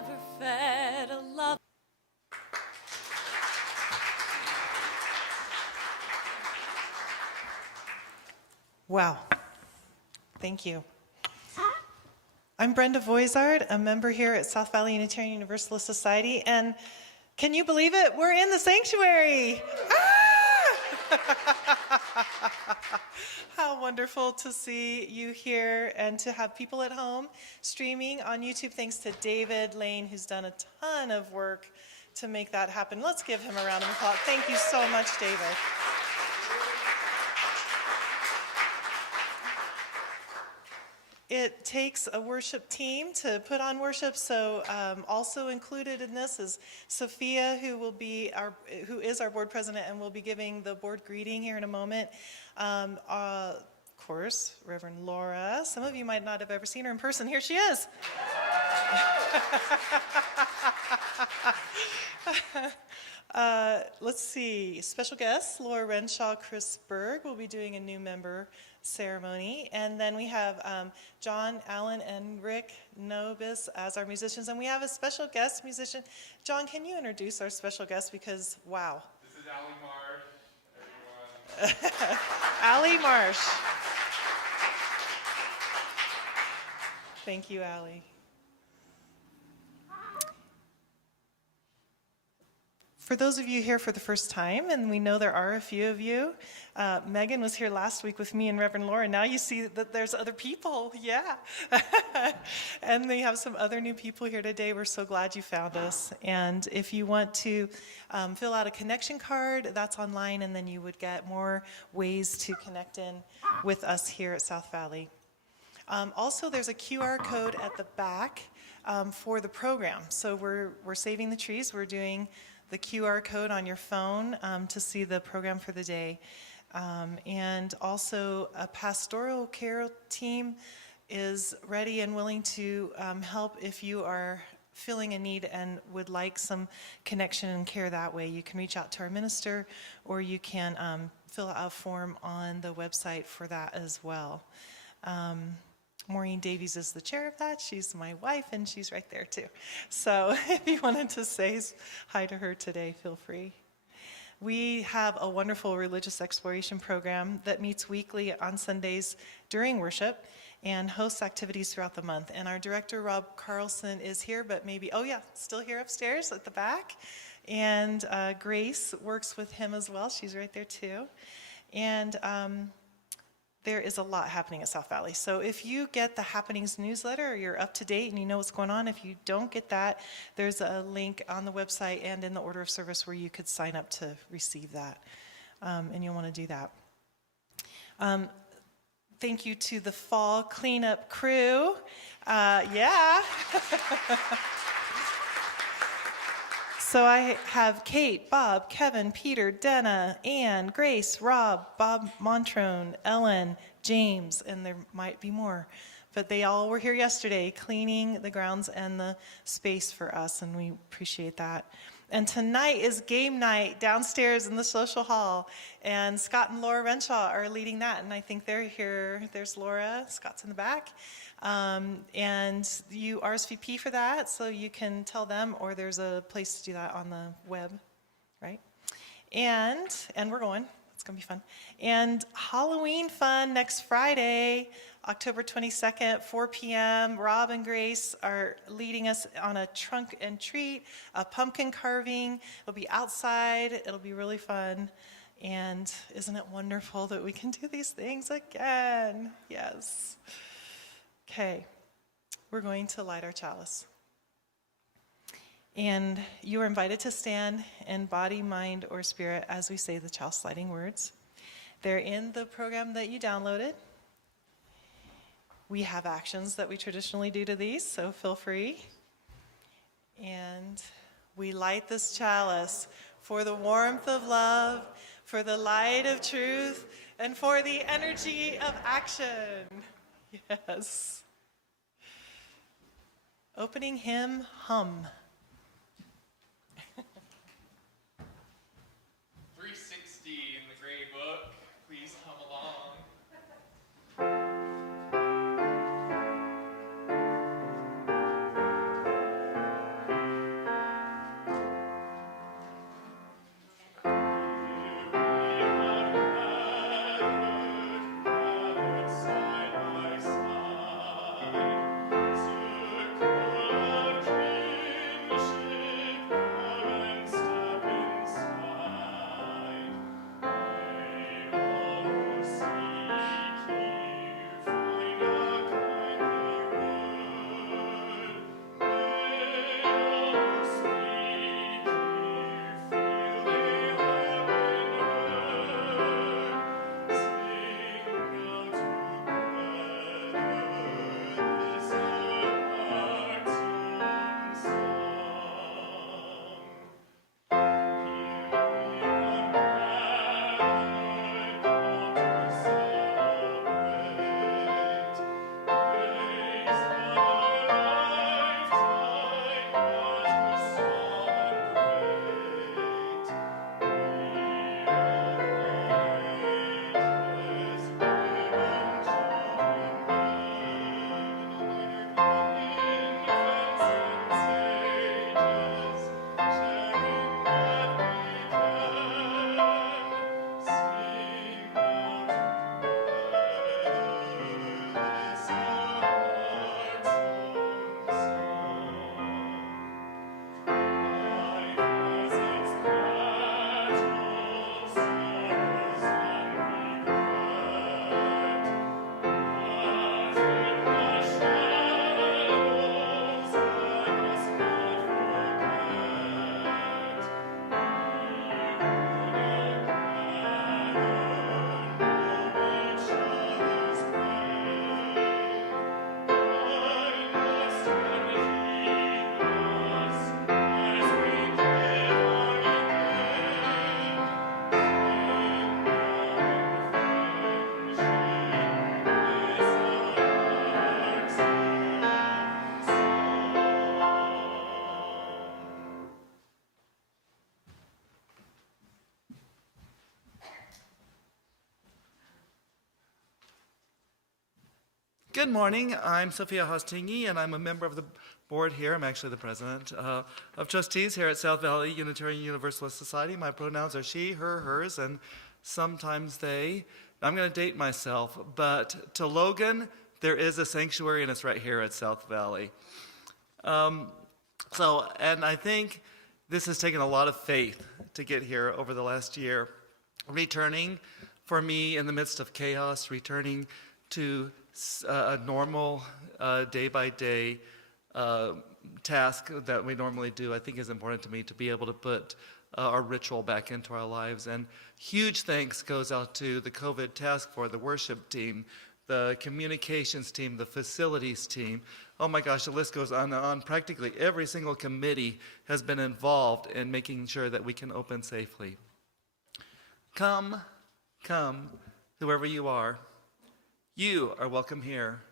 never fed a love. Wow. Thank you. I'm Brenda Voizard, a member here at South Valley Unitarian Universalist Society, and can you believe it? We're in the sanctuary. How wonderful to see you here and to have people at home streaming on YouTube. Thanks to David Lane, who's done a ton of work to make that happen. Let's give him a round of applause. Thank you so much, David. It takes a worship team to put on worship, so also included in this is Sophia, who is our board president and will be giving the board greeting here in a moment. Of course, Reverend Laura. Some of you might not have ever seen her in person. Here she is. Let's see, special guests, Laura Renshaw, Chris Berg will be doing a new member ceremony, and then we have John Allen and Rick Nobis as our musicians, and we have a special guest musician. John, can you introduce our special guest, because wow. This is Allie Marsh, everyone. Allie Marsh. Thank you, Allie. For those of you here for the first time, and we know there are a few of you, Megan was here last week with me and Reverend Laura. Now you see that there's other people, yeah. And we have some other new people here today. We're so glad you found us. And if you want to fill out a connection card, that's online, and then you would get more ways to connect in with us here at South Valley. Also, there's a QR code at the back for the program. So we're saving the trees. We're doing the QR code on your phone to see the program for the day. And also a pastoral care team is ready and willing to help if you are feeling a need and would like some connection and care that way. You can reach out to our minister, or you can fill out a form on the website for that as well. Maureen Davies is the chair of that. She's my wife, and she's right there too. So if you wanted to say hi to her today, feel free. We have a wonderful religious exploration program that meets weekly on Sundays during worship and hosts activities throughout the month. And our director, Rob Carlson, is here, but maybe, oh yeah, still here upstairs at the back. And Grace works with him as well. She's right there too. And there is a lot happening at South Valley. So if you get the Happenings newsletter, or you're up to date and you know what's going on, if you don't get that, there's a link on the website and in the order of service where you could sign up to receive that. And you'll want to do that. Thank you to the fall cleanup crew. Yeah. So I have Kate, Bob, Kevin, Peter, Denna, Ann, Grace, Rob, Bob Montrone, Ellen, James, and there might be more. But they all were here yesterday cleaning the grounds and the space for us, and we appreciate that. And tonight is game night downstairs in the social hall, and Scott and Laura Renshaw are leading that, and I think they're here. There's Laura, Scott's in the back. And you RSVP for that, so you can tell them, or there's a place to do that on the web, right? And we're going. It's going to be fun. And Halloween fun next Friday, October 22nd, 4 p.m. Rob and Grace are leading us on a trunk and treat, a pumpkin carving. It'll be outside. It'll be really fun. And isn't it wonderful that we can do these things again? Yes. Okay, we're going to light our chalice. And you are invited to stand in body, mind, or spirit as we say the chalice lighting words. They're in the program that you downloaded. We have actions that we traditionally do to these, so feel free. And we light this chalice for the warmth of love, for the light of truth, and for the energy of action. Yes. Opening hymn, Hum. 360 in the gray book. Please hum along. Good morning. I'm Sophia Hostingi, and I'm a member of the board here. I'm actually the president of trustees here at South Valley Unitarian Universalist Society. My pronouns are she, her, hers, and sometimes they. I'm going to date myself, but to Logan, there is a sanctuary, and it's right here at South Valley. And I think this has taken a lot of faith to get here over the last year. Returning for me in the midst of chaos, returning to a normal day-by-day task that we normally do, I think is important to me to be able to put our ritual back into our lives. And huge thanks goes out to the COVID task force, the worship team, the communications team, the facilities team. Oh my gosh, the list goes on and on. Practically every single committee has been involved in making sure that we can open safely. Come, whoever you are. You are welcome here.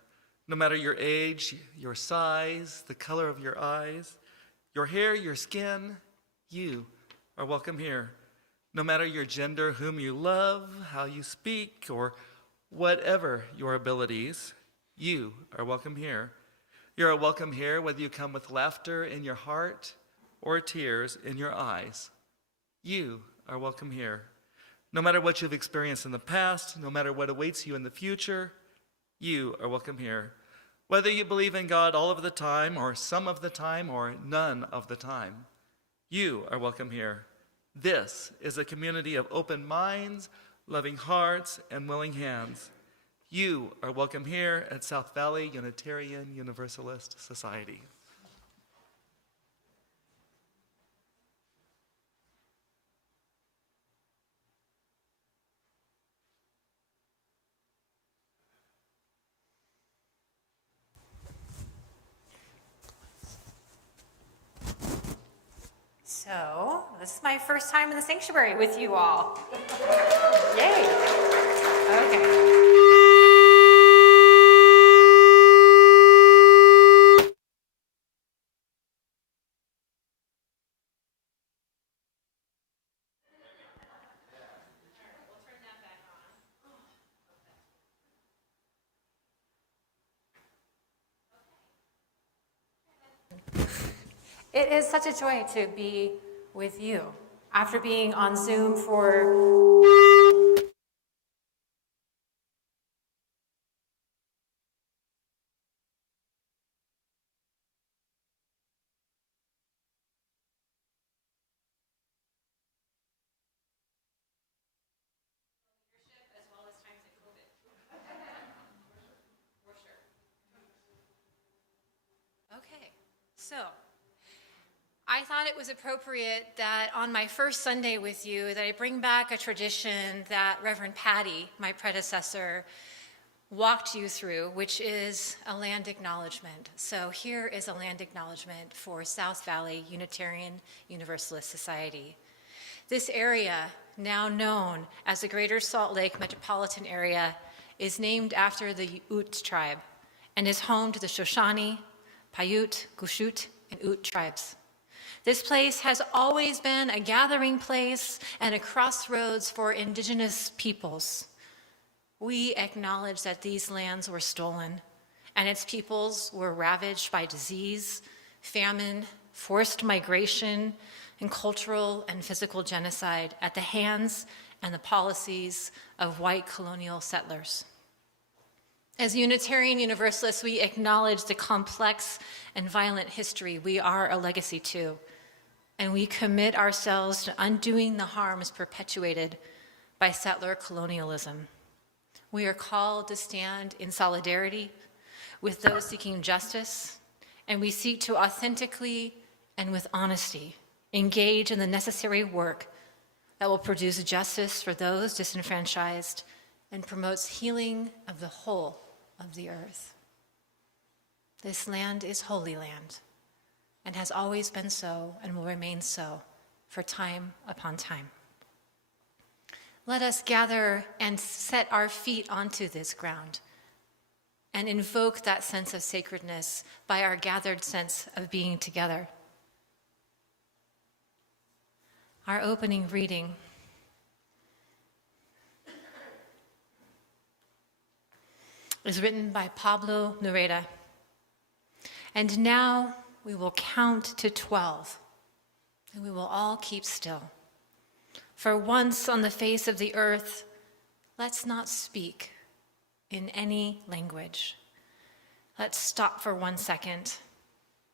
No matter your age, your size, the color of your eyes, your hair, your skin, you are welcome here. No matter your gender, whom you love, how you speak, or whatever your abilities, you are welcome here. You are welcome here whether you come with laughter in your heart or tears in your eyes. You are welcome here. No matter what you've experienced in the past, no matter what awaits you in the future, you are welcome here. Whether you believe in God all of the time, or some of the time, or none of the time, you are welcome here. This is a community of open minds, loving hearts, and willing hands. You are welcome here at South Valley Unitarian Universalist Society. So, this is my first time in the sanctuary with you all. Yay! Okay. It is such a joy to be with you after being on Zoom for as well as times of COVID. For sure. Okay, so I thought it was appropriate that on my first Sunday with you that I bring back a tradition that Reverend Patty, my predecessor, walked you through, which is a land acknowledgement. So here is a land acknowledgement for South Valley Unitarian Universalist Society. This area, now known as the Greater Salt Lake Metropolitan Area, is named after the Ute tribe and is home to the Shoshone, Paiute, Gushute, and Ute tribes. This place has always been a gathering place and a crossroads for indigenous peoples. We acknowledge that these lands were stolen and its peoples were ravaged by disease, famine, forced migration, and cultural and physical genocide at the hands and the policies of white colonial settlers. As Unitarian Universalists, we acknowledge the complex and violent history we are a legacy to, and we commit ourselves to undoing the harms perpetuated by settler colonialism. We are called to stand in solidarity with those seeking justice, and we seek to authentically and with honesty engage in the necessary work that will produce justice for those disenfranchised and promotes healing of the whole of the earth. This land is holy land and has always been so and will remain so for time upon time. Let us gather and set our feet onto this ground and invoke that sense of sacredness by our gathered sense of being together. Our opening reading. is written by Pablo Neruda. And now we will count to 12, and we will all keep still. For once on the face of the earth, let's not speak in any language. Let's stop for 1 second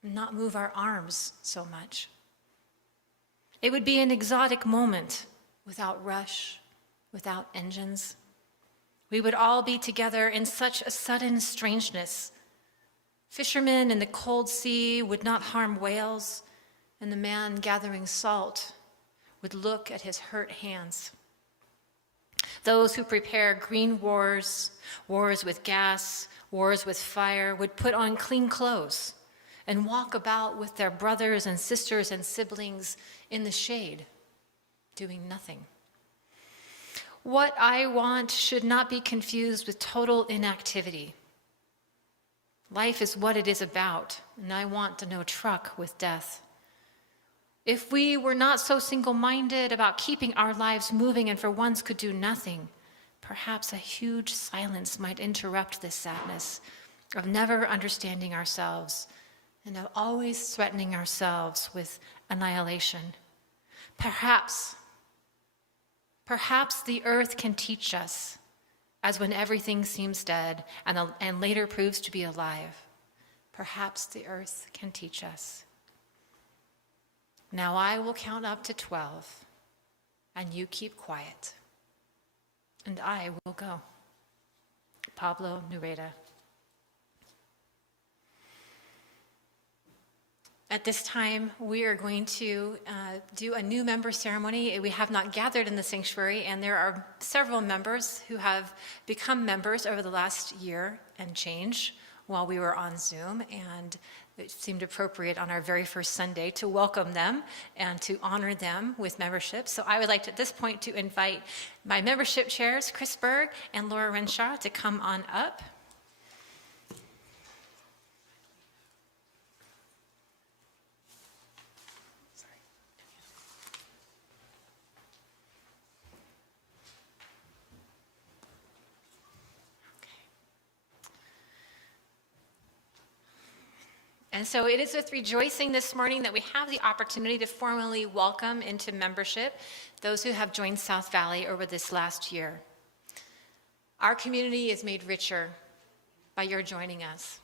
and not move our arms so much. It would be an exotic moment without rush, without engines. We would all be together in such a sudden strangeness. Fishermen in the cold sea would not harm whales, and the man gathering salt would look at his hurt hands. Those who prepare green wars, wars with gas, wars with fire, would put on clean clothes and walk about with their brothers and sisters and siblings in the shade, doing nothing. What I want should not be confused with total inactivity. Life is what it is about, and I want to no truck with death. If we were not so single-minded about keeping our lives moving and for once could do nothing, perhaps a huge silence might interrupt this sadness of never understanding ourselves and of always threatening ourselves with annihilation. Perhaps the earth can teach us, as when everything seems dead and later proves to be alive. Perhaps the earth can teach us. Now I will count up to 12, and you keep quiet, and I will go. Pablo Neruda. At this time, we are going to do a new member ceremony. We have not gathered in the sanctuary, and there are several members who have become members over the last year and change while we were on Zoom, and it seemed appropriate on our very first Sunday to welcome them and to honor them with membership. So I would like to, at this point, to invite my membership chairs, Chris Berg and Laura Renshaw, to come on up. And so it is with rejoicing this morning that we have the opportunity to formally welcome into membership those who have joined South Valley over this last year. Our community is made richer by your joining us.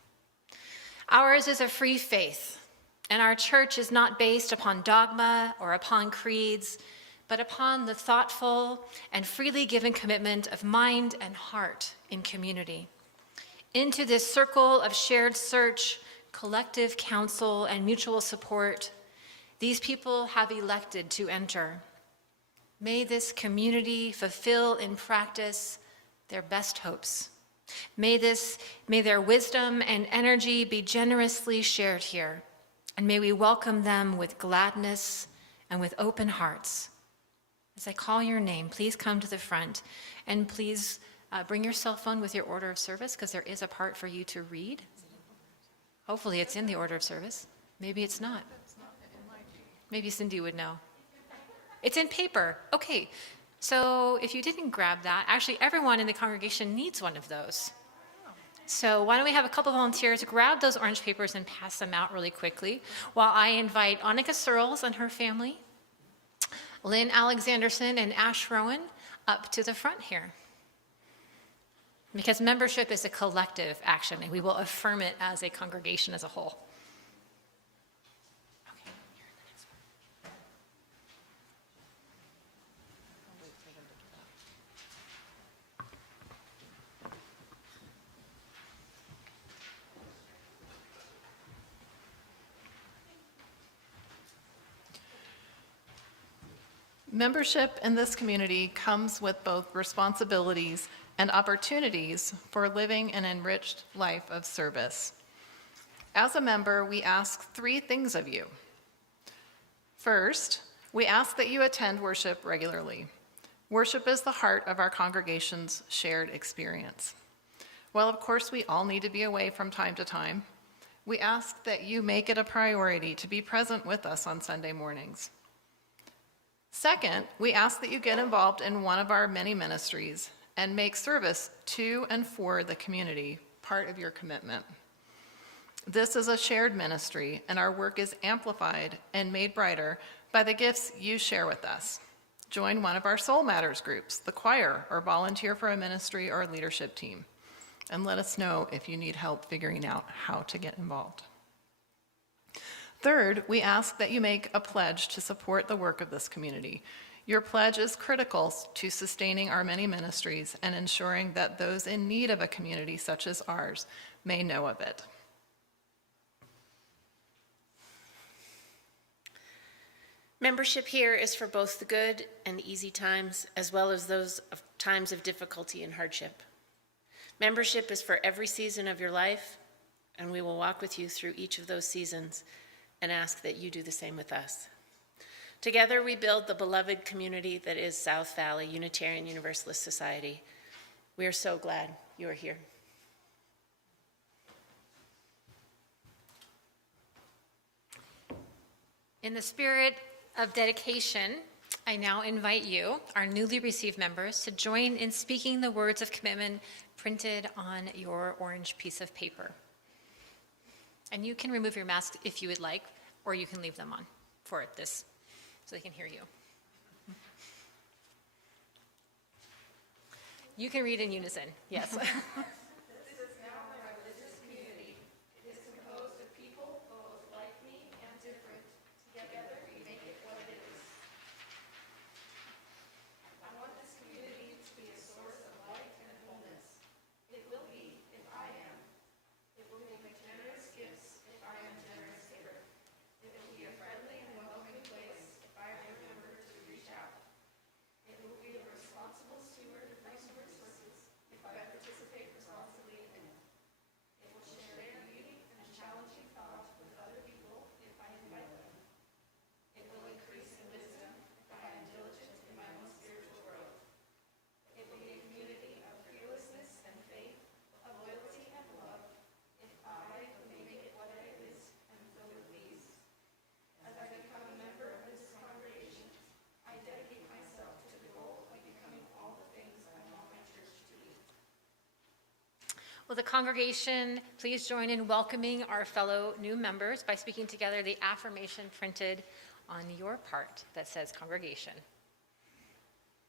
Ours is a free faith, and our church is not based upon dogma or upon creeds, but upon the thoughtful and freely given commitment of mind and heart in community. Into this circle of shared search, collective counsel, and mutual support, these people have elected to enter. May this community fulfill in practice their best hopes. May their wisdom and energy be generously shared here, and may we welcome them with gladness and with open hearts. As I call your name, please come to the front, and please bring your cell phone with your order of service, because there is a part for you to read. Hopefully it's in the order of service. Maybe it's not. Maybe Cindy would know. It's in paper. Okay. So if you didn't grab that, actually everyone in the congregation needs one of those. So why don't we have a couple volunteers grab those orange papers and pass them out really quickly while I invite Annika Searles and her family, Lynn Alexanderson and Ash Rowan up to the front here. Because membership is a collective action, and we will affirm it as a congregation as a whole. Okay, you're in the next one. I'll wait for them to get up. Membership in this community comes with both responsibilities and opportunities for living an enriched life of service. As a member, we ask 3 things of you. First, we ask that you attend worship regularly. Worship is the heart of our congregation's shared experience. While of course we all need to be away from time to time, we ask that you make it a priority to be present with us on Sunday mornings. Second, we ask that you get involved in one of our many ministries and make service to and for the community part of your commitment. This is a shared ministry, and our work is amplified and made brighter by the gifts you share with us. Join one of our Soul Matters groups, the choir, or volunteer for a ministry or leadership team. And let us know if you need help figuring out how to get involved. Third, we ask that you make a pledge to support the work of this community. Your pledge is critical to sustaining our many ministries and ensuring that those in need of a community such as ours may know of it. Membership here is for both the good and easy times, as well as those of times of difficulty and hardship. Membership is for every season of your life, and we will walk with you through each of those seasons and ask that you do the same with us. Together, we build the beloved community that is South Valley Unitarian Universalist Society. We are so glad you are here. In the spirit of dedication, I now invite you, our newly received members, to join in speaking the words of commitment printed on your orange piece of paper. And you can remove your mask if you would like, or you can leave them on for this, so they can hear you. You can read in unison, yes. Will the congregation please join in welcoming our fellow new members by speaking together the affirmation printed on your part that says congregation.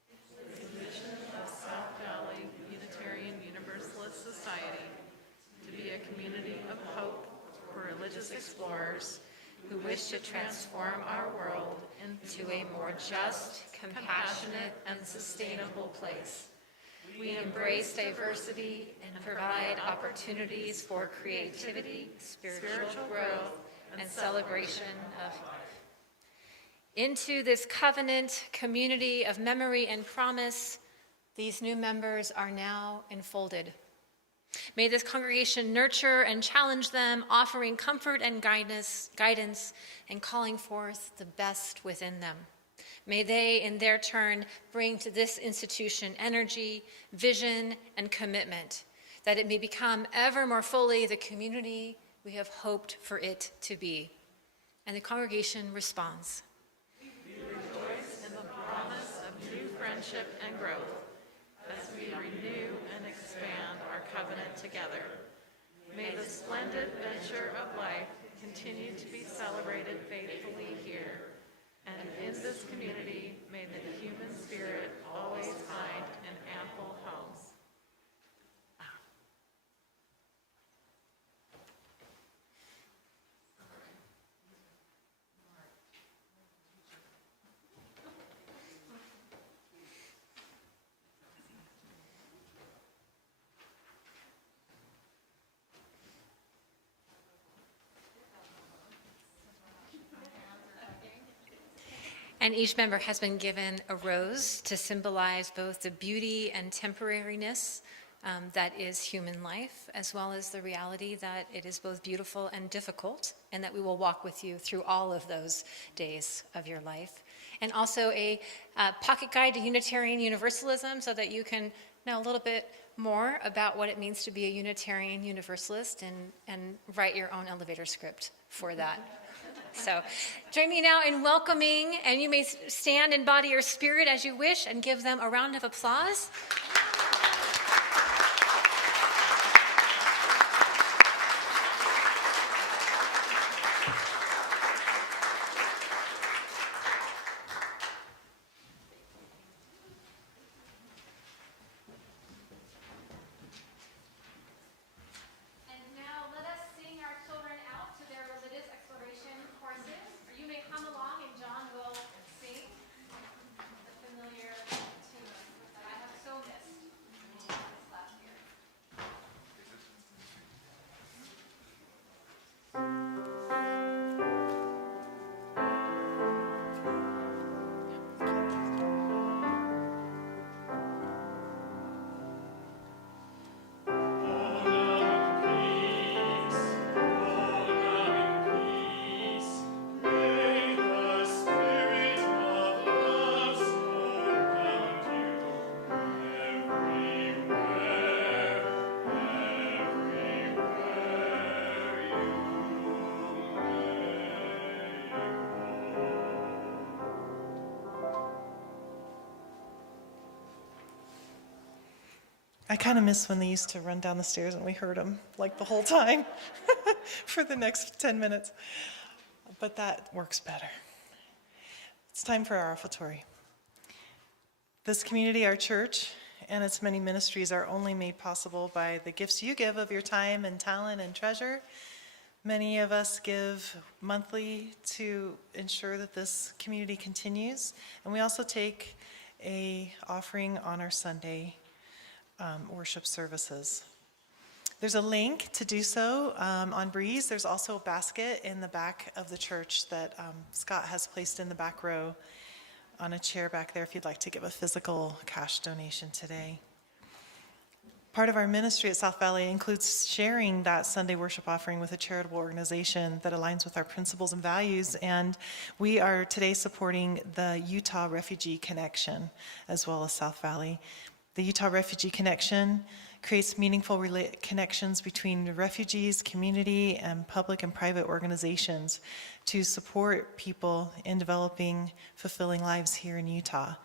The mission of South Valley Unitarian Universalist Society to be a community of hope for religious explorers who wish to transform our world into a more just, compassionate, and sustainable place. We embrace diversity and provide opportunities for creativity, spiritual growth, and celebration of life. Into this covenant community of memory and promise, these new members are now enfolded. May this congregation nurture and challenge them, offering comfort and guidance, and calling forth the best within them. May they, in their turn, bring to this institution energy, vision, and commitment, that it may become ever more fully the community we have hoped for it to be. And the congregation responds. We rejoice in the promise of new friendship and growth as we renew and expand our covenant together. May the splendid venture of life continue to be celebrated faithfully here. And in this community, may the human spirit always find an ample home. And each member has been given a rose to symbolize both the beauty and temporariness that is human life, as well as the reality that it is both beautiful and difficult, and that we will walk with you through all of those days of your life. And also a pocket guide to Unitarian Universalism, so that you can know a little bit more about what it means to be a Unitarian Universalist, and write your own elevator script for that. So join me now in welcoming, and you may stand and body your spirit as you wish, and give them a round of applause. I kind of miss when they used to run down the stairs and we heard them like the whole time for the next 10 minutes. But that works better. It's time for our offertory. This community, our church, and its many ministries are only made possible by the gifts you give of your time and talent and treasure. Many of us give monthly to ensure that this community continues, and we also take an offering on our Sunday worship services. There's a link to do so on Breeze. There's also a basket in the back of the church that Scott has placed in the back row on a chair back there if you'd like to give a physical cash donation today. Part of our ministry at South Valley includes sharing that Sunday worship offering with a charitable organization that aligns with our principles and values, and we are today supporting the Utah Refugee Connection as well as South Valley. The Utah Refugee Connection creates meaningful connections between refugees, community, and public and private organizations to support people in developing fulfilling lives here in Utah.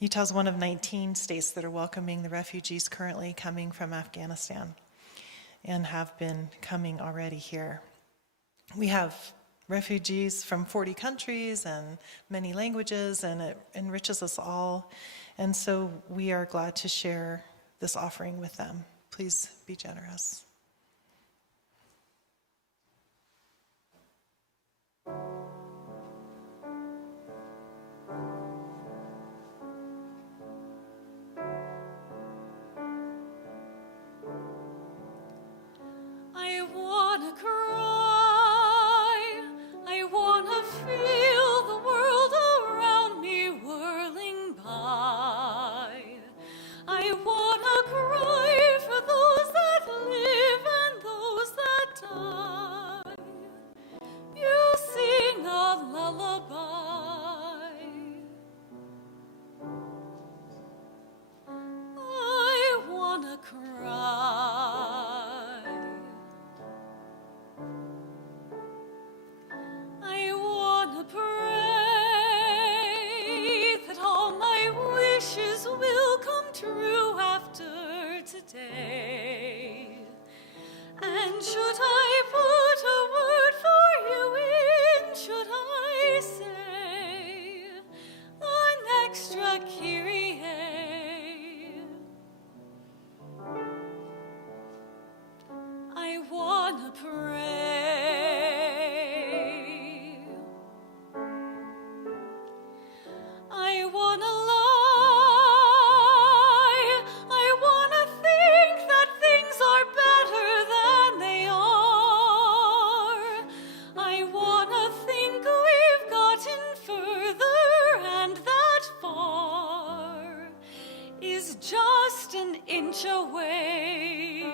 Utah is one of 19 states that are welcoming the refugees currently coming from Afghanistan and have been coming already here. We have refugees from 40 countries and many languages, and it enriches us all. And so we are glad to share this offering with them. Please be generous. I wanna cry, I wanna feel the world around me whirling by. I wanna cry for those that live and those that die. You sing a lullaby. I wanna cry. I wanna pray that all my wishes will come true after today. And should I put a word for you in, should I say an extra Kyrie? I wanna pray. I wanna lie. I wanna think that things are better than they are. I wanna think we've gotten further, and that far is just an inch away.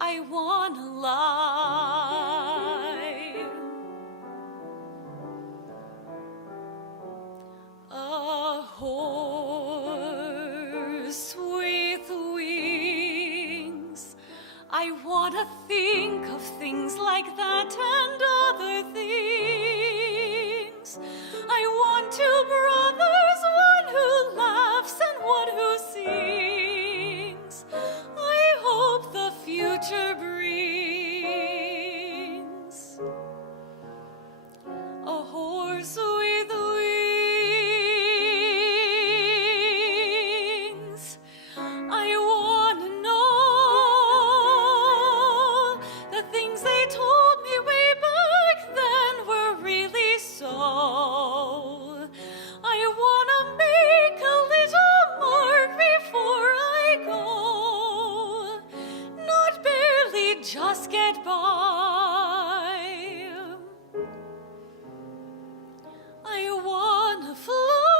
I wanna lie. A horse with wings. I wanna think of things like that and other things. I want two brothers, one who laughs and one who sings. I hope the future brings a horse with wings. I wanna know the things they told me way back then were really so. I wanna make a little mark before I go, not barely just get by. I wanna fly.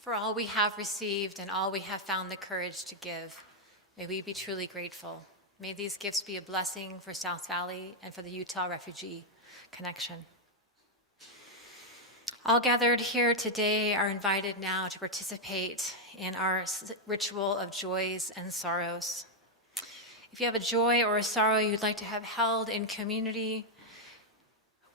For all we have received and all we have found the courage to give, may we be truly grateful. May these gifts be a blessing for South Valley and for the Utah Refugee Connection. All gathered here today are invited now to participate in our ritual of joys and sorrows. If you have a joy or a sorrow you'd like to have held in community,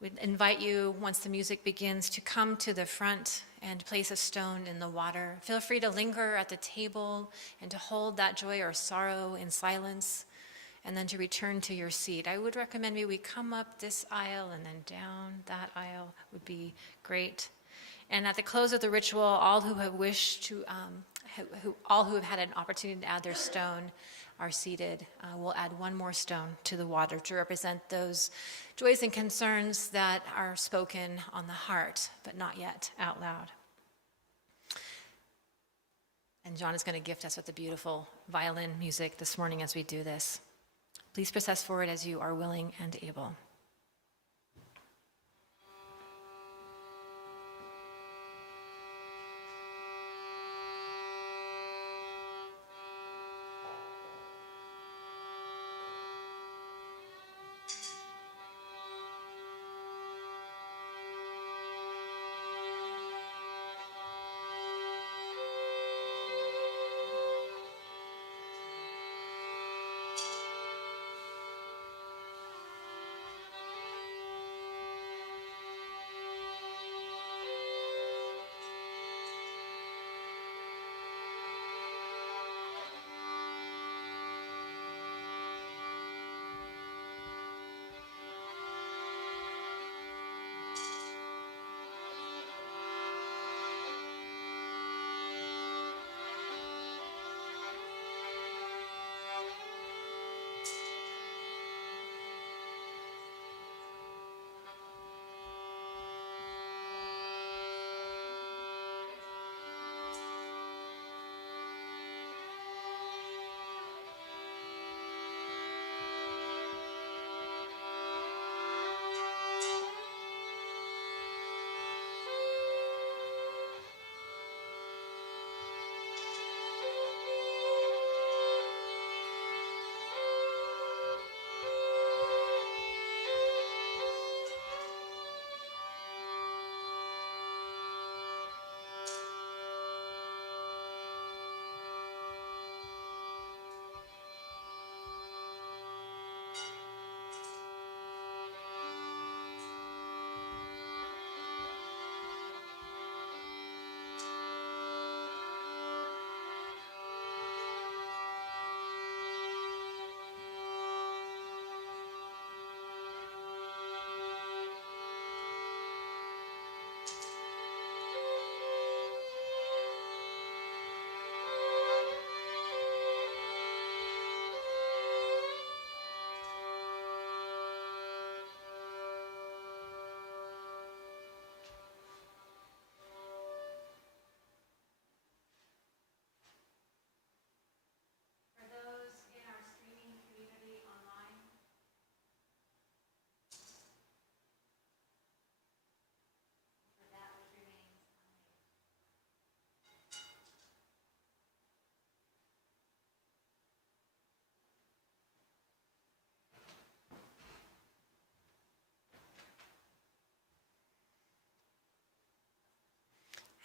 we'd invite you, once the music begins, to come to the front and place a stone in the water. Feel free to linger at the table and to hold that joy or sorrow in silence, and then to return to your seat. I would recommend maybe we come up this aisle and then down that aisle would be great. And at the close of the ritual, all who have wished to, all who have had an opportunity to add their stone are seated. We'll add one more stone to the water to represent those joys and concerns that are spoken on the heart, but not yet out loud. And John is going to gift us with the beautiful violin music this morning as we do this. Please process forward as you are willing and able.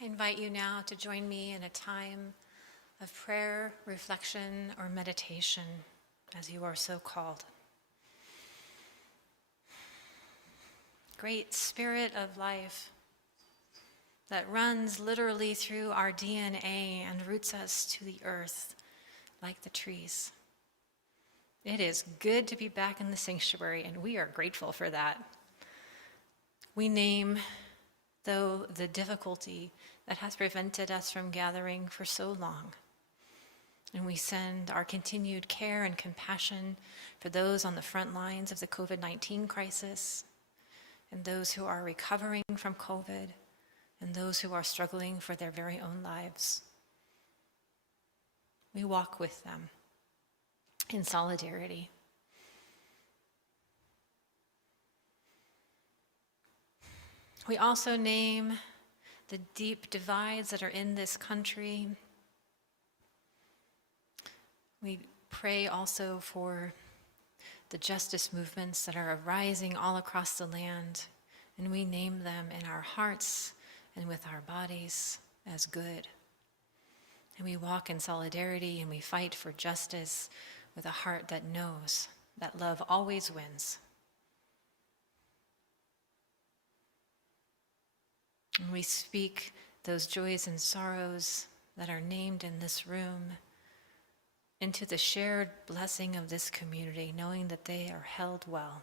I invite you now to join me in a time of prayer, reflection, or meditation, as you are so called. Great Spirit of life that runs literally through our DNA and roots us to the earth like the trees. It is good to be back in the sanctuary, and we are grateful for that. We name, though, the difficulty that has prevented us from gathering for so long. And we send our continued care and compassion for those on the front lines of the COVID-19 crisis, and those who are recovering from COVID, and those who are struggling for their very own lives. We walk with them in solidarity. We also name the deep divides that are in this country. We pray also for the justice movements that are arising all across the land, and we name them in our hearts and with our bodies as good. And we walk in solidarity and we fight for justice with a heart that knows that love always wins. And we speak those joys and sorrows that are named in this room into the shared blessing of this community, knowing that they are held well.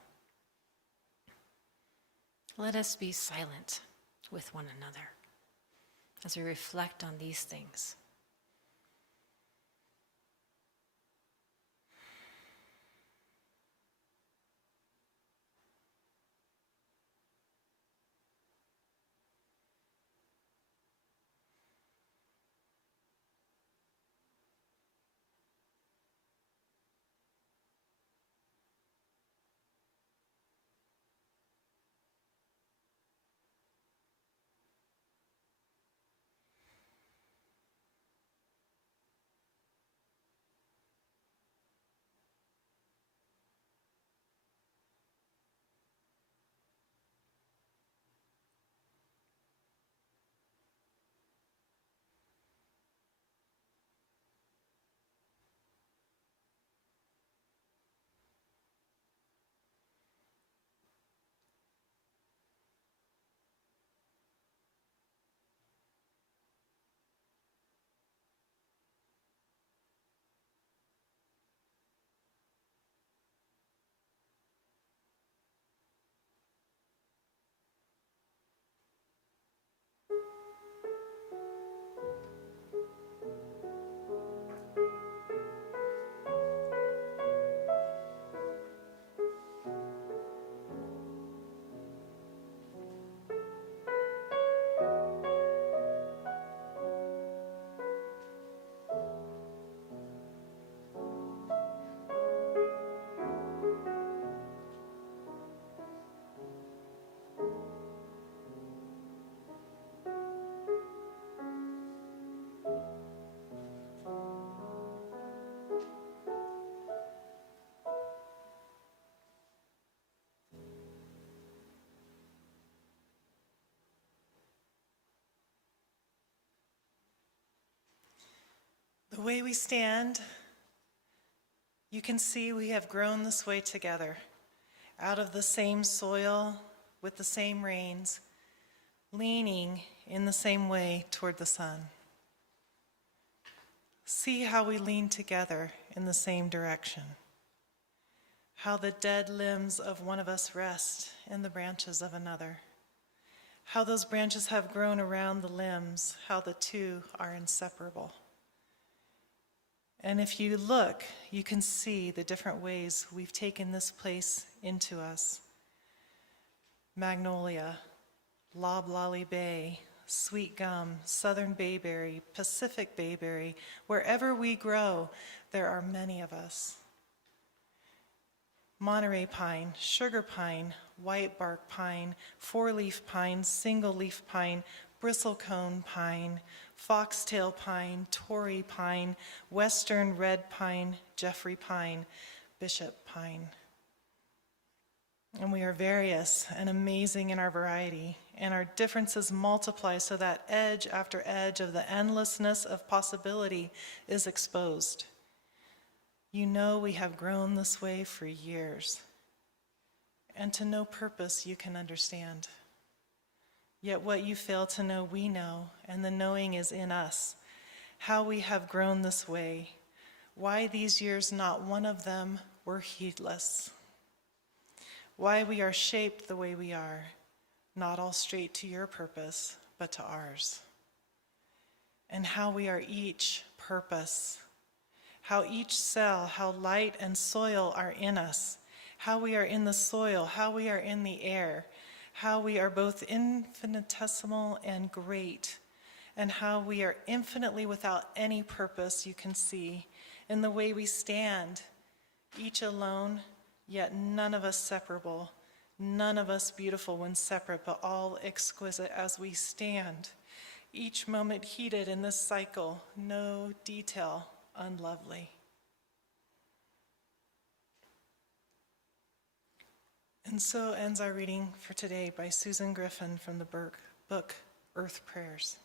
Let us be silent with one another as we reflect on these things. The way we stand, you can see we have grown this way together, out of the same soil, with the same rains, leaning in the same way toward the sun. See how we lean together in the same direction, how the dead limbs of one of us rest in the branches of another, how those branches have grown around the limbs, how the two are inseparable. And if you look, you can see the different ways we've taken this place into us. Magnolia, loblolly bay, sweet gum, southern bayberry, Pacific bayberry, wherever we grow, there are many of us. Monterey pine, sugar pine, white bark pine, four-leaf pine, single-leaf pine, bristlecone pine, foxtail pine, Torrey pine, western red pine, Jeffrey pine, bishop pine. And we are various and amazing in our variety, and our differences multiply so that edge after edge of the endlessness of possibility is exposed. You know we have grown this way for years, and to no purpose you can understand. Yet what you fail to know, we know, and the knowing is in us. How we have grown this way, why these years not one of them were heedless. Why we are shaped the way we are, not all straight to your purpose, but to ours. And how we are each purpose. How each cell, how light and soil are in us. How we are in the soil, how we are in the air. How we are both infinitesimal and great, and how we are infinitely without any purpose you can see in the way we stand, each alone, yet none of us separable, none of us beautiful when separate, but all exquisite as we stand, each moment heated in this cycle, no detail unlovely. And so ends our reading for today by Susan Griffin from the book earth prayers.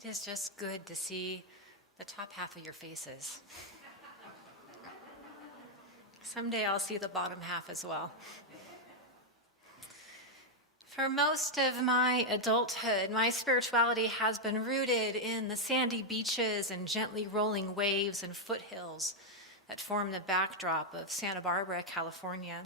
It is just good to see the top half of your faces. Someday I'll see the bottom half as well. For most of my adulthood, my spirituality has been rooted in the sandy beaches and gently rolling waves and foothills that form the backdrop of Santa Barbara, California.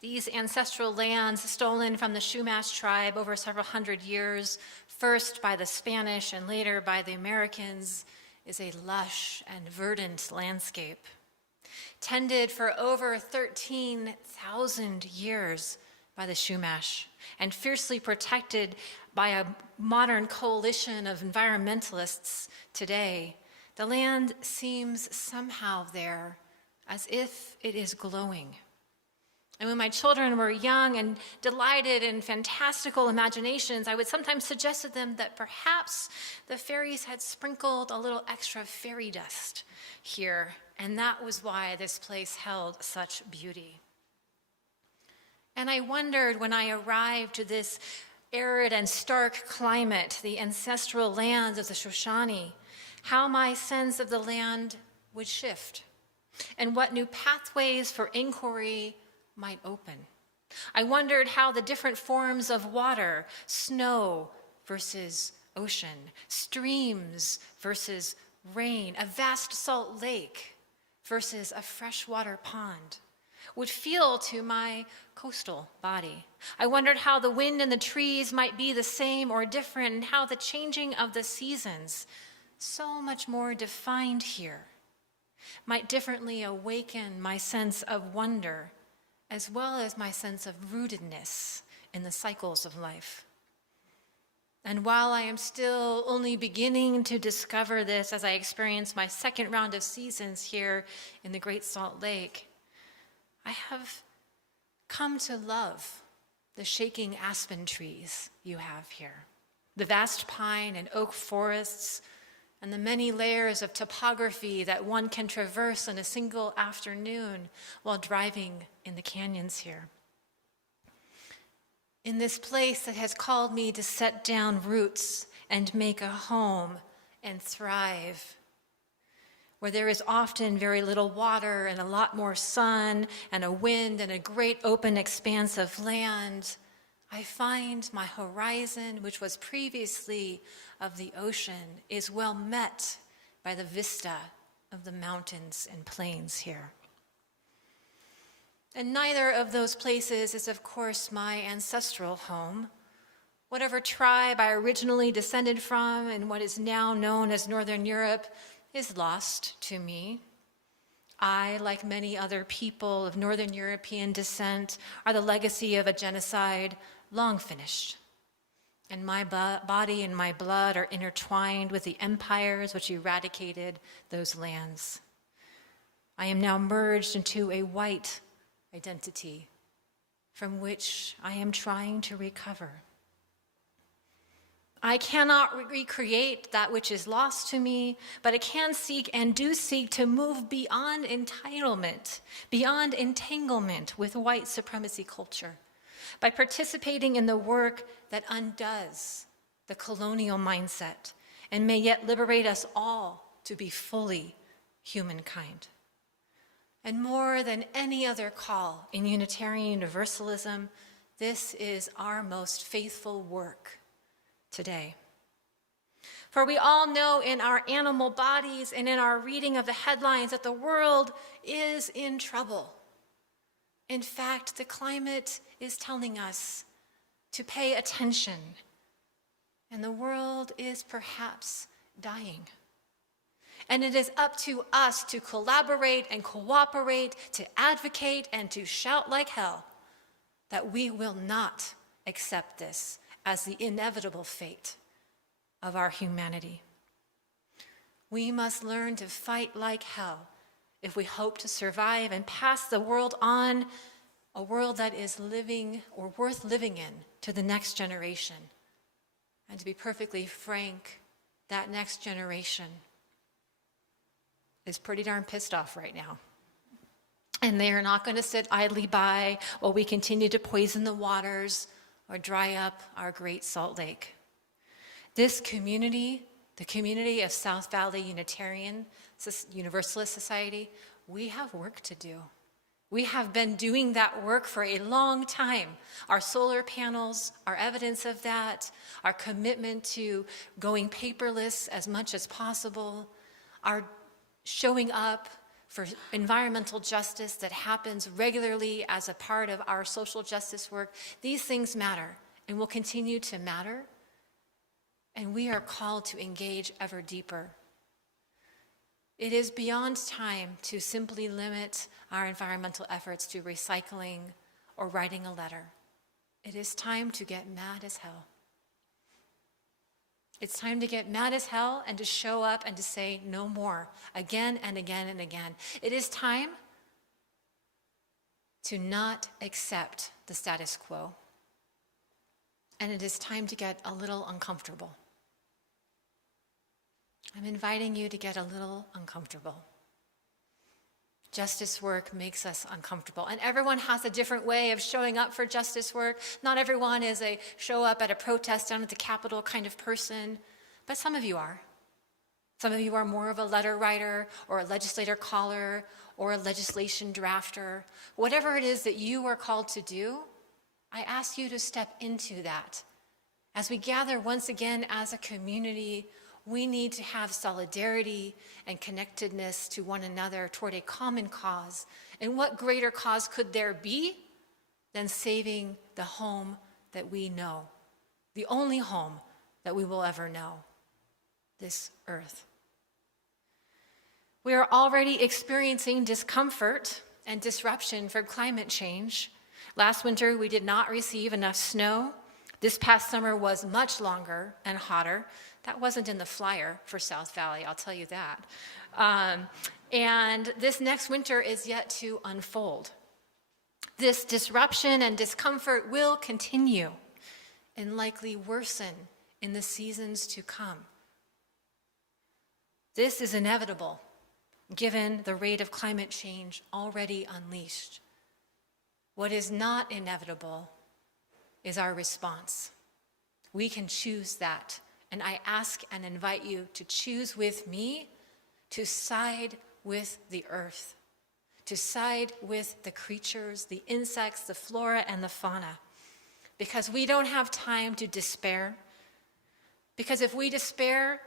These ancestral lands, stolen from the Chumash tribe over several hundred years, first by the Spanish and later by the Americans, is a lush and verdant landscape. Tended for over 13,000 years by the Chumash and fiercely protected by a modern coalition of environmentalists today, the land seems somehow there as if it is glowing. And when my children were young and delighted in fantastical imaginations, I would sometimes suggest to them that perhaps the fairies had sprinkled a little extra fairy dust here, and that was why this place held such beauty. And I wondered when I arrived to this arid and stark climate, the ancestral lands of the Shoshone, how my sense of the land would shift, and what new pathways for inquiry might open. I wondered how the different forms of water, snow versus ocean, streams versus rain, a vast salt lake versus a freshwater pond, would feel to my coastal body. I wondered how the wind and the trees might be the same or different, and how the changing of the seasons, so much more defined here, might differently awaken my sense of wonder as well as my sense of rootedness in the cycles of life. And while I am still only beginning to discover this as I experience my second round of seasons here in the Great Salt Lake, I have come to love the shaking aspen trees you have here, the vast pine and oak forests, and the many layers of topography that one can traverse in a single afternoon while driving in the canyons here. In this place that has called me to set down roots and make a home and thrive, where there is often very little water and a lot more sun and a wind and a great open expanse of land, I find my horizon, which was previously of the ocean, is well met by the vista of the mountains and plains here. And neither of those places is, of course, my ancestral home. Whatever tribe I originally descended from in what is now known as Northern Europe is lost to me. I, like many other people of Northern European descent, are the legacy of a genocide long finished. And my body and my blood are intertwined with the empires which eradicated those lands. I am now merged into a white identity from which I am trying to recover. I cannot recreate that which is lost to me, but I can seek and do seek to move beyond entitlement, beyond entanglement with white supremacy culture, by participating in the work that undoes the colonial mindset and may yet liberate us all to be fully humankind. And more than any other call in Unitarian Universalism, this is our most faithful work today. For we all know in our animal bodies and in our reading of the headlines that the world is in trouble. In fact, the climate is telling us to pay attention, and the world is perhaps dying. And it is up to us to collaborate and cooperate, to advocate and to shout like hell that we will not accept this as the inevitable fate of our humanity. We must learn to fight like hell if we hope to survive and pass the world on, a world that is living or worth living in, to the next generation. And to be perfectly frank, that next generation is pretty darn pissed off right now. And they are not going to sit idly by while we continue to poison the waters or dry up our great Salt Lake. This community, the community of South Valley Unitarian Universalist Society, we have work to do. We have been doing that work for a long time. Our solar panels are evidence of that, our commitment to going paperless as much as possible, our showing up for environmental justice that happens regularly as a part of our social justice work. These things matter and will continue to matter, and we are called to engage ever deeper. It is beyond time to simply limit our environmental efforts to recycling or writing a letter. It is time to get mad as hell. It's time to get mad as hell and to show up and to say no more, again and again and again. It is time to not accept the status quo. And it is time to get a little uncomfortable. I'm inviting you to get a little uncomfortable. Justice work makes us uncomfortable. And everyone has a different way of showing up for justice work. Not everyone is a show up at a protest down at the Capitol kind of person, but some of you are. Some of you are more of a letter writer or a legislator caller or a legislation drafter. Whatever it is that you are called to do, I ask you to step into that. As we gather once again as a community, we need to have solidarity and connectedness to one another toward a common cause. And what greater cause could there be than saving the home that we know, the only home that we will ever know, this earth? We are already experiencing discomfort and disruption from climate change. Last winter, we did not receive enough snow. This past summer was much longer and hotter. That wasn't in the flyer for South Valley, I'll tell you that. And this next winter is yet to unfold. This disruption and discomfort will continue and likely worsen in the seasons to come. This is inevitable, given the rate of climate change already unleashed. What is not inevitable is our response. We can choose that. And I ask and invite you to choose with me to side with the earth, to side with the creatures, the insects, the flora, and the fauna. Because we don't have time to despair. Because if we despair,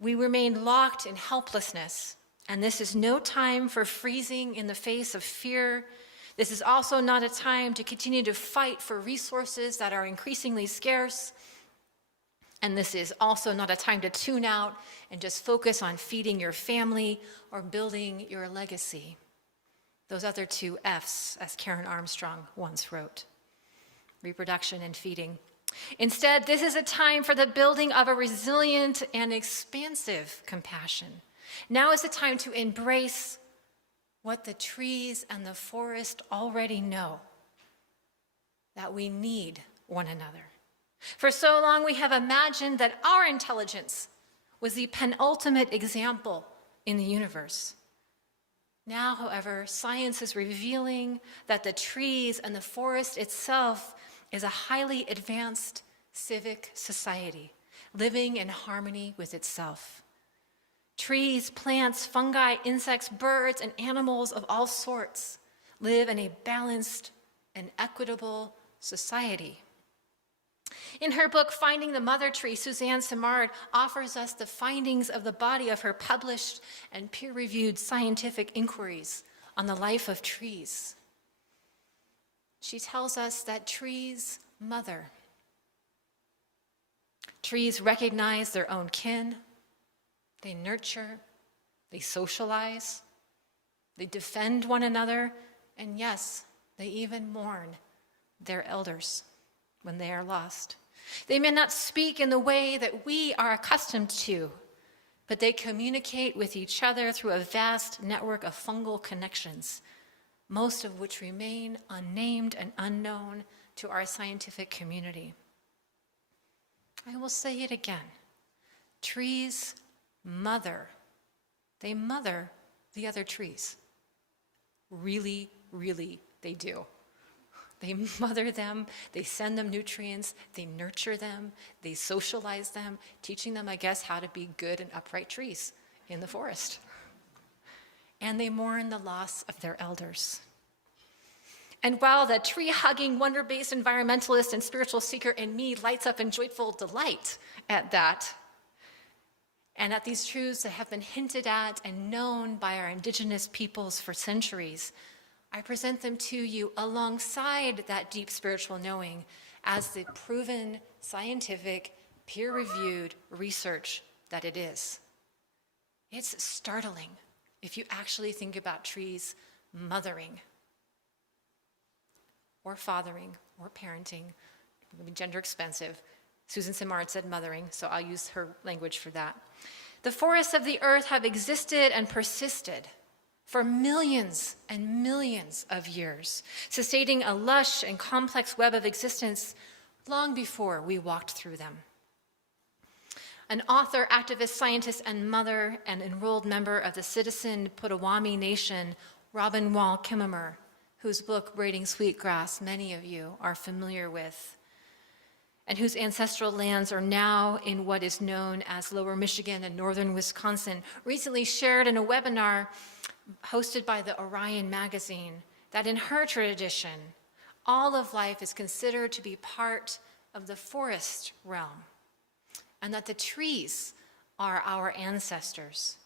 we remain locked in helplessness. And this is no time for freezing in the face of fear. This is also not a time to continue to fight for resources that are increasingly scarce. And this is also not a time to tune out and just focus on feeding your family or building your legacy. Those other two F's, as Karen Armstrong once wrote, reproduction and feeding. Instead, this is a time for the building of a resilient and expansive compassion. Now is the time to embrace what the trees and the forest already know, that we need one another. For so long, we have imagined that our intelligence was the penultimate example in the universe. Now, however, science is revealing that the trees and the forest itself is a highly advanced civic society, living in harmony with itself. Trees, plants, fungi, insects, birds, and animals of all sorts live in a balanced and equitable society. In her book, Finding the Mother Tree, Suzanne Simard offers us the findings of the body of her published and peer-reviewed scientific inquiries on the life of trees. She tells us that trees mother. Trees recognize their own kin. They nurture. They socialize. They defend one another. And yes, they even mourn their elders when they are lost. They may not speak in the way that we are accustomed to, but they communicate with each other through a vast network of fungal connections, most of which remain unnamed and unknown to our scientific community. I will say it again. Trees mother. They mother the other trees. Really, really, they do. They mother them, they send them nutrients, they nurture them, they socialize them, teaching them, I guess, how to be good and upright trees in the forest. And they mourn the loss of their elders. And while the tree-hugging, wonder-based environmentalist and spiritual seeker in me lights up in joyful delight at that, and at these truths that have been hinted at and known by our indigenous peoples for centuries, I present them to you alongside that deep spiritual knowing as the proven, scientific, peer-reviewed research that it is. It's startling if you actually think about trees mothering or fathering or parenting. It would be gender expensive. Susan Simard said mothering, so I'll use her language for that. The forests of the earth have existed and persisted for millions and millions of years, sustaining a lush and complex web of existence long before we walked through them. An author, activist, scientist, and mother, and enrolled member of the Citizen Potawatomi Nation, Robin Wall Kimmerer, whose book, Braiding Sweetgrass, many of you are familiar with, and whose ancestral lands are now in what is known as Lower Michigan and Northern Wisconsin, recently shared in a webinar hosted by the Orion magazine that in her tradition, all of life is considered to be part of the forest realm, and that the trees are our ancestors.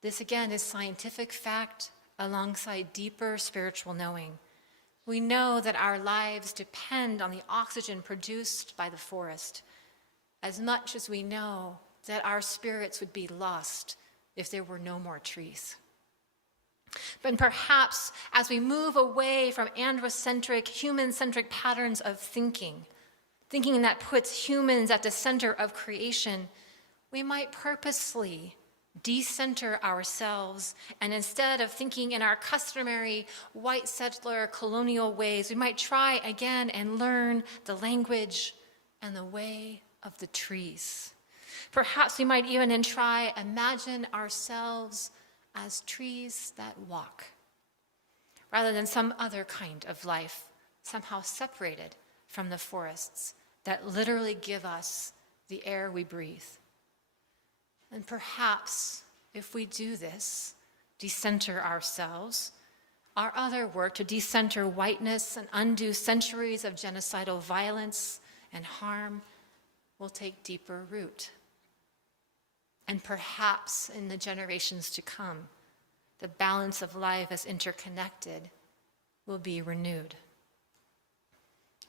This again is scientific fact alongside deeper spiritual knowing. We know that our lives depend on the oxygen produced by the forest, as much as we know that our spirits would be lost if there were no more trees. But perhaps as we move away from androcentric, human-centric patterns of thinking that puts humans at the center of creation, we might purposely decenter ourselves, and instead of thinking in our customary white settler colonial ways, we might try again and learn the language and the way of the trees. Perhaps we might even try imagine ourselves as trees that walk, rather than some other kind of life, somehow separated from the forests that literally give us the air we breathe. And perhaps if we do this, decenter ourselves, our other work to decenter whiteness and undo centuries of genocidal violence and harm will take deeper root. And perhaps in the generations to come, the balance of life as interconnected will be renewed.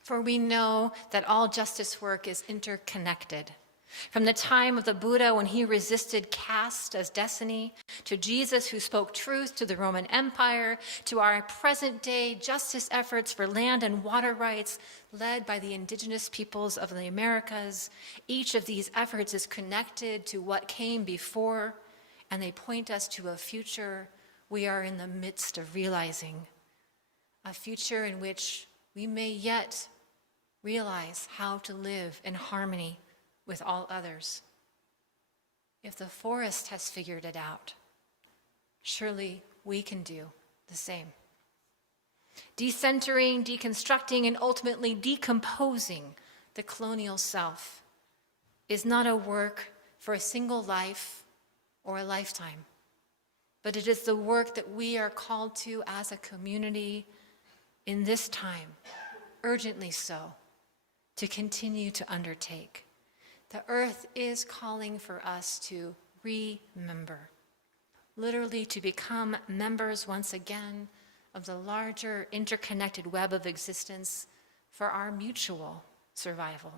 For we know that all justice work is interconnected. From the time of the Buddha when he resisted caste as destiny, to Jesus who spoke truth to the Roman Empire, to our present day justice efforts for land and water rights led by the indigenous peoples of the Americas, each of these efforts is connected to what came before, and they point us to a future we are in the midst of realizing, a future in which we may yet realize how to live in harmony with all others. If the forest has figured it out, surely we can do the same. Decentering, deconstructing, and ultimately decomposing the colonial self is not a work for a single life or a lifetime, but it is the work that we are called to as a community in this time, urgently so, to continue to undertake. The earth is calling for us to remember, literally to become members once again of the larger interconnected web of existence for our mutual survival.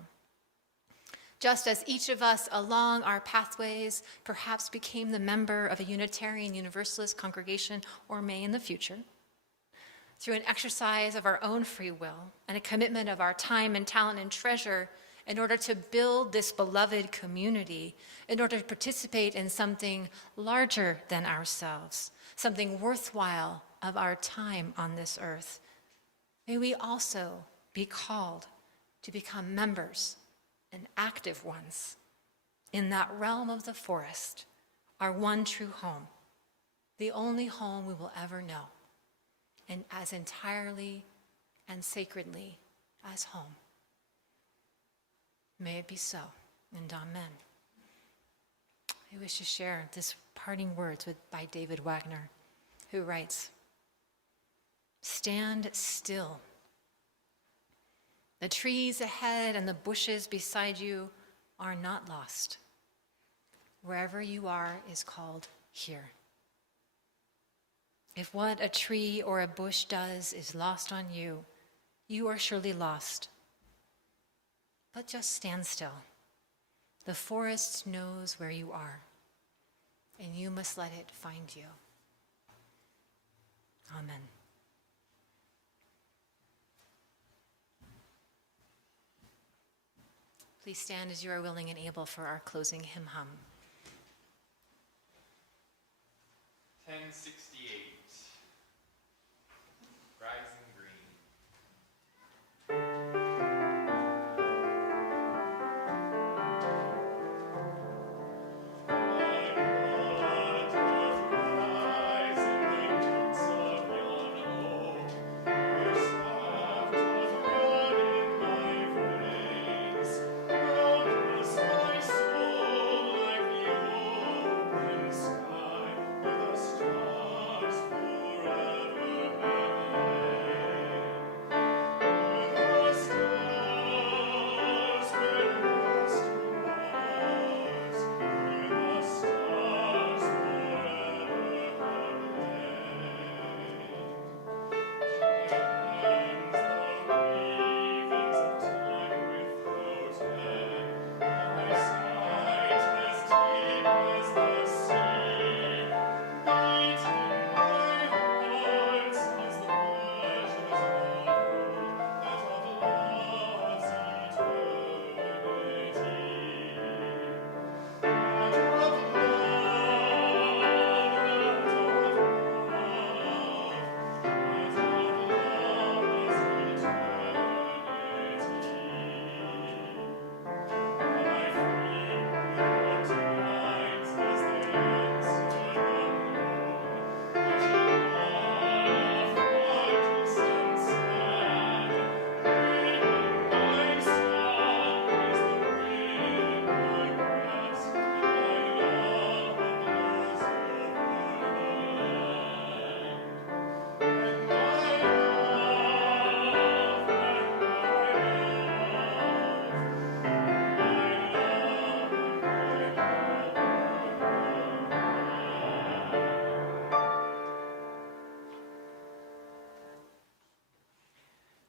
Just as each of us along our pathways perhaps became the member of a Unitarian Universalist congregation, or may in the future, through an exercise of our own free will and a commitment of our time and talent and treasure in order to build this beloved community, in order to participate in something larger than ourselves, something worthwhile of our time on this earth, may we also be called to become members and active ones in that realm of the forest, our one true home, the only home we will ever know, and as entirely and sacredly as home. May it be so, and amen. I wish to share this parting words by David Wagner, who writes, "Stand still. The trees ahead and the bushes beside you are not lost. Wherever you are is called here. If what a tree or a bush does is lost on you, you are surely lost. But just stand still. The forest knows where you are, and you must let it find you." Amen. Please stand as you are willing and able for our closing hymn hum. 1068. Rising Green.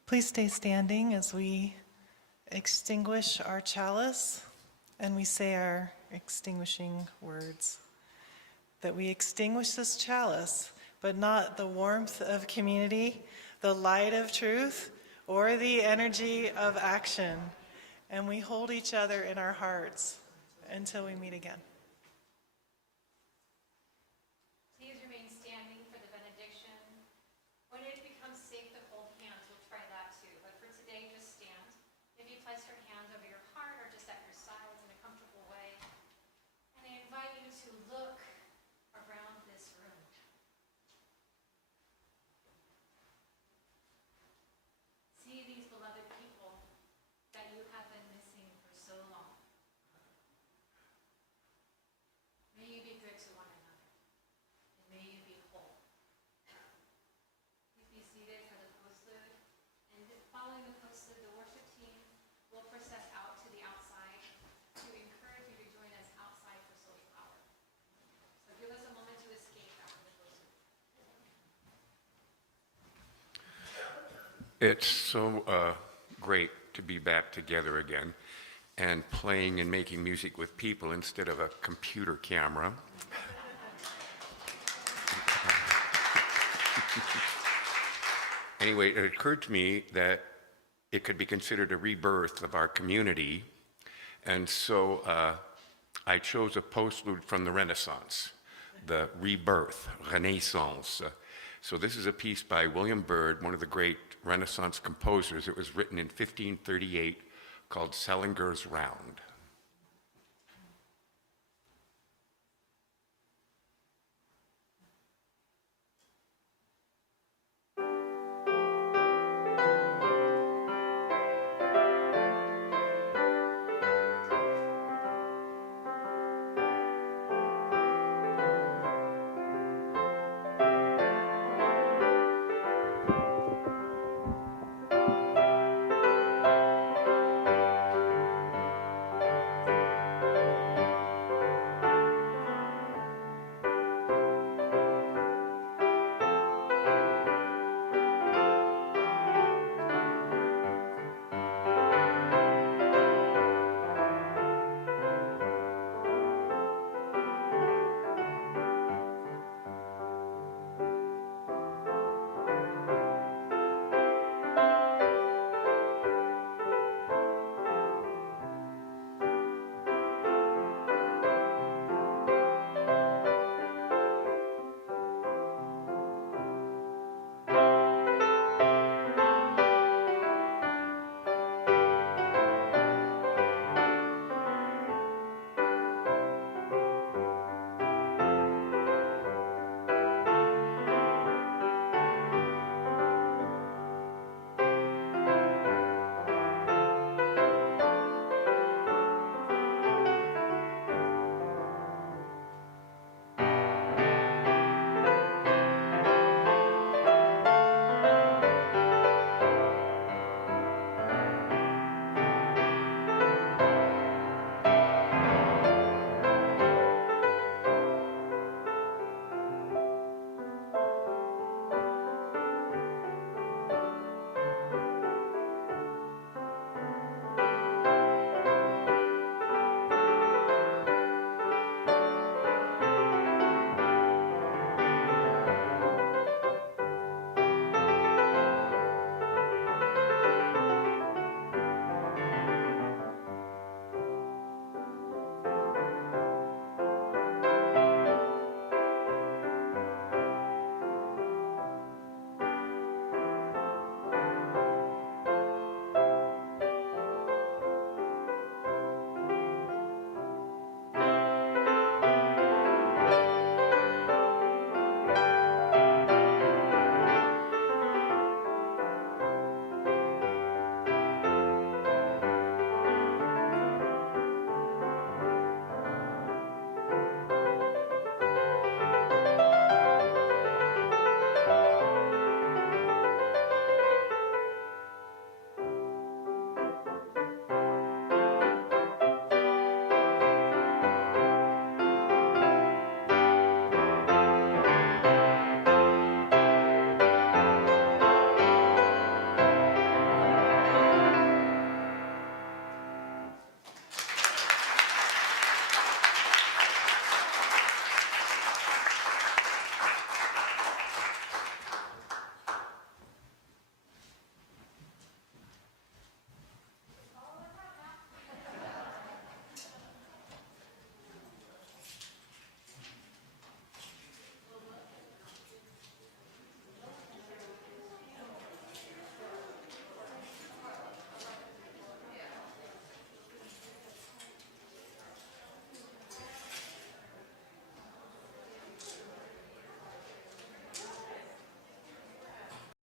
Please stay standing as we extinguish our chalice and we say our extinguishing words. That we extinguish this chalice, but not the warmth of community, the light of truth, or the energy of action. And we hold each other in our hearts until we meet again. Please remain standing for the benediction. When it becomes safe to hold hands, we'll try that too. But for today, just stand. Maybe place your hands over your heart or just at your sides in a comfortable way. And I invite you to look around this room. See these beloved people that you have been missing for so long. May you be good to one another, and may you be whole. Please be seated for the postlude, and following the postlude, the worship team will process out to the outside to encourage you to join us outside for social hour. So give us a moment to escape after the postlude. It's so great to be back together again and playing and making music with people instead of a computer camera. Anyway, it occurred to me that it could be considered a rebirth of our community. And so I chose a postlude from the Renaissance, the rebirth, Renaissance. So this is a piece by William Byrd, one of the great Renaissance composers. It was written in 1538 called Sellinger's Round.